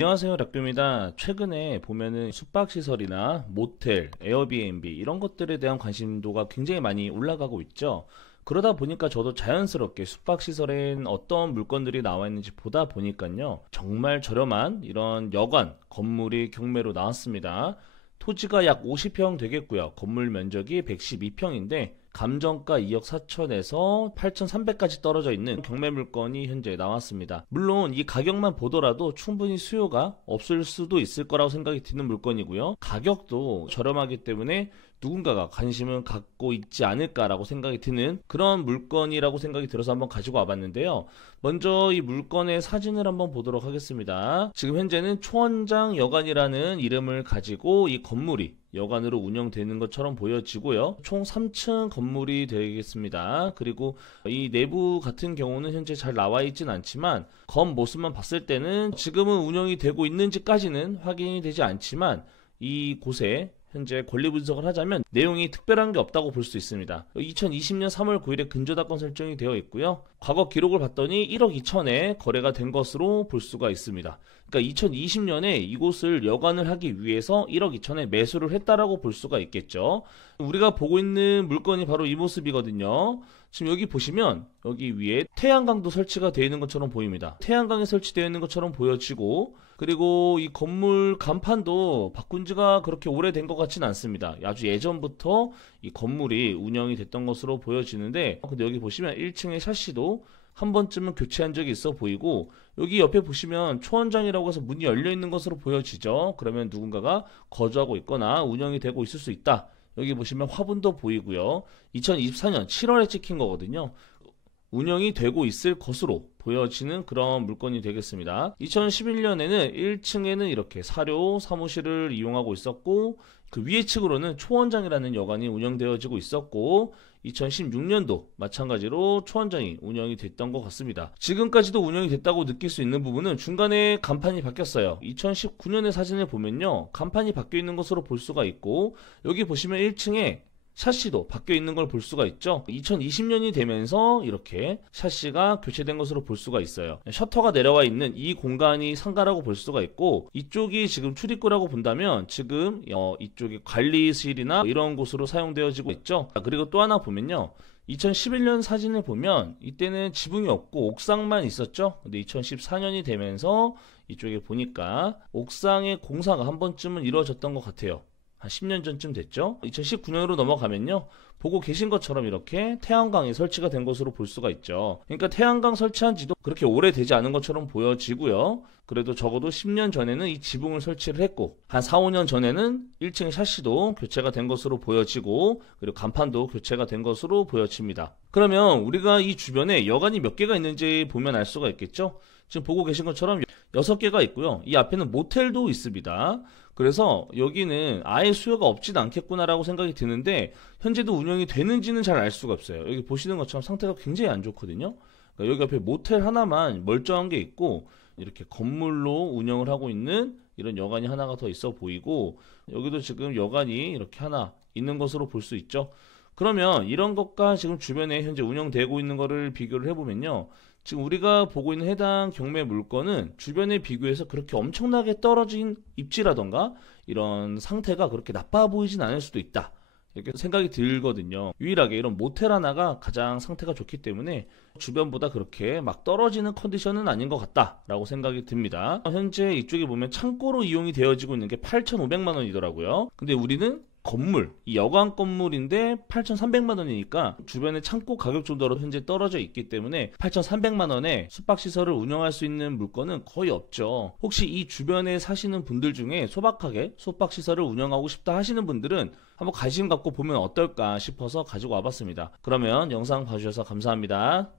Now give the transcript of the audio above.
안녕하세요, 락뷰입니다. 최근에 보면은 숙박시설이나 모텔, 에어비앤비 이런 것들에 대한 관심도가 굉장히 많이 올라가고 있죠. 그러다 보니까 저도 자연스럽게 숙박시설엔 어떤 물건들이 나와 있는지 보다 보니까요. 정말 저렴한 이런 여관, 건물이 경매로 나왔습니다. 토지가 약 50평 되겠고요. 건물 면적이 112평인데 감정가 2억 4천에서 8,300까지 떨어져 있는 경매 물건이 현재 나왔습니다. 물론 이 가격만 보더라도 충분히 수요가 없을 수도 있을 거라고 생각이 드는 물건이고요. 가격도 저렴하기 때문에 누군가가 관심을 갖고 있지 않을까라고 생각이 드는 그런 물건이라고 생각이 들어서 한번 가지고 와봤는데요. 먼저 이 물건의 사진을 한번 보도록 하겠습니다. 지금 현재는 초원장 여관이라는 이름을 가지고 이 건물이 여관으로 운영되는 것처럼 보여지고요. 총 3층 건물이 되겠습니다. 그리고 이 내부 같은 경우는 현재 잘 나와 있진 않지만 겉모습만 봤을 때는 지금은 운영이 되고 있는지까지는 확인이 되지 않지만 이곳에 현재 권리 분석을 하자면 내용이 특별한 게 없다고 볼 수 있습니다. 2020년 3월 9일에 근저당권 설정이 되어 있고요. 과거 기록을 봤더니 1억 2천에 거래가 된 것으로 볼 수가 있습니다. 그러니까 2020년에 이곳을 여관을 하기 위해서 1억 2천에 매수를 했다라고 볼 수가 있겠죠. 우리가 보고 있는 물건이 바로 이 모습이거든요. 지금 여기 보시면 여기 위에 태양광도 설치가 되어 있는 것처럼 보입니다. 태양광이 설치되어 있는 것처럼 보여지고, 그리고 이 건물 간판도 바꾼 지가 그렇게 오래된 것 같지는 않습니다. 아주 예전부터 이 건물이 운영이 됐던 것으로 보여지는데, 근데 여기 보시면 1층의 샤시도 한 번쯤은 교체한 적이 있어 보이고, 여기 옆에 보시면 초원장이라고 해서 문이 열려 있는 것으로 보여지죠. 그러면 누군가가 거주하고 있거나 운영이 되고 있을 수 있다. 여기 보시면 화분도 보이고요. 2024년 7월에 찍힌 거거든요. 운영이 되고 있을 것으로 보여지는 그런 물건이 되겠습니다. 2011년에는 1층에는 이렇게 사료 사무실을 이용하고 있었고, 그 위에 층으로는 초원장이라는 여관이 운영되어지고 있었고, 2016년도 마찬가지로 초원장이 운영이 됐던 것 같습니다. 지금까지도 운영이 됐다고 느낄 수 있는 부분은 중간에 간판이 바뀌었어요. 2019년의 사진을 보면요, 간판이 바뀌어 있는 것으로 볼 수가 있고, 여기 보시면 1층에 샤시도 바뀌어 있는 걸 볼 수가 있죠. 2020년이 되면서 이렇게 샤시가 교체된 것으로 볼 수가 있어요. 셔터가 내려와 있는 이 공간이 상가라고 볼 수가 있고, 이쪽이 지금 출입구라고 본다면 지금 이쪽이 관리실이나 이런 곳으로 사용되어지고 있죠. 그리고 또 하나 보면요, 2011년 사진을 보면 이때는 지붕이 없고 옥상만 있었죠. 근데 2014년이 되면서 이쪽에 보니까 옥상의 공사가 한 번쯤은 이루어졌던 것 같아요. 한 10년 전쯤 됐죠. 2019년으로 넘어가면요, 보고 계신 것처럼 이렇게 태양광이 설치가 된 것으로 볼 수가 있죠. 그러니까 태양광 설치한 지도 그렇게 오래되지 않은 것처럼 보여지고요. 그래도 적어도 10년 전에는 이 지붕을 설치를 했고, 한 4, 5년 전에는 1층의 샤시도 교체가 된 것으로 보여지고, 그리고 간판도 교체가 된 것으로 보여집니다. 그러면 우리가 이 주변에 여관이 몇 개가 있는지 보면 알 수가 있겠죠. 지금 보고 계신 것처럼 6개가 있고요. 이 앞에는 모텔도 있습니다. 그래서 여기는 아예 수요가 없진 않겠구나라고 생각이 드는데, 현재도 운영이 되는지는 잘 알 수가 없어요. 여기 보시는 것처럼 상태가 굉장히 안 좋거든요. 그러니까 여기 앞에 모텔 하나만 멀쩡한 게 있고, 이렇게 건물로 운영을 하고 있는 이런 여관이 하나가 더 있어 보이고, 여기도 지금 여관이 이렇게 하나 있는 것으로 볼 수 있죠. 그러면 이런 것과 지금 주변에 현재 운영되고 있는 거를 비교를 해보면요, 지금 우리가 보고 있는 해당 경매 물건은 주변에 비교해서 그렇게 엄청나게 떨어진 입지라던가 이런 상태가 그렇게 나빠 보이진 않을 수도 있다, 이렇게 생각이 들거든요. 유일하게 이런 모텔 하나가 가장 상태가 좋기 때문에 주변보다 그렇게 막 떨어지는 컨디션은 아닌 것 같다라고 생각이 듭니다. 현재 이쪽에 보면 창고로 이용이 되어지고 있는 게 8,500만 원이더라고요. 근데 우리는 건물, 이 여관 건물인데 8,300만 원이니까 주변에 창고 가격 정도로 현재 떨어져 있기 때문에 8,300만 원에 숙박시설을 운영할 수 있는 물건은 거의 없죠. 혹시 이 주변에 사시는 분들 중에 소박하게 숙박시설을 운영하고 싶다 하시는 분들은 한번 관심 갖고 보면 어떨까 싶어서 가지고 와봤습니다. 그러면 영상 봐주셔서 감사합니다.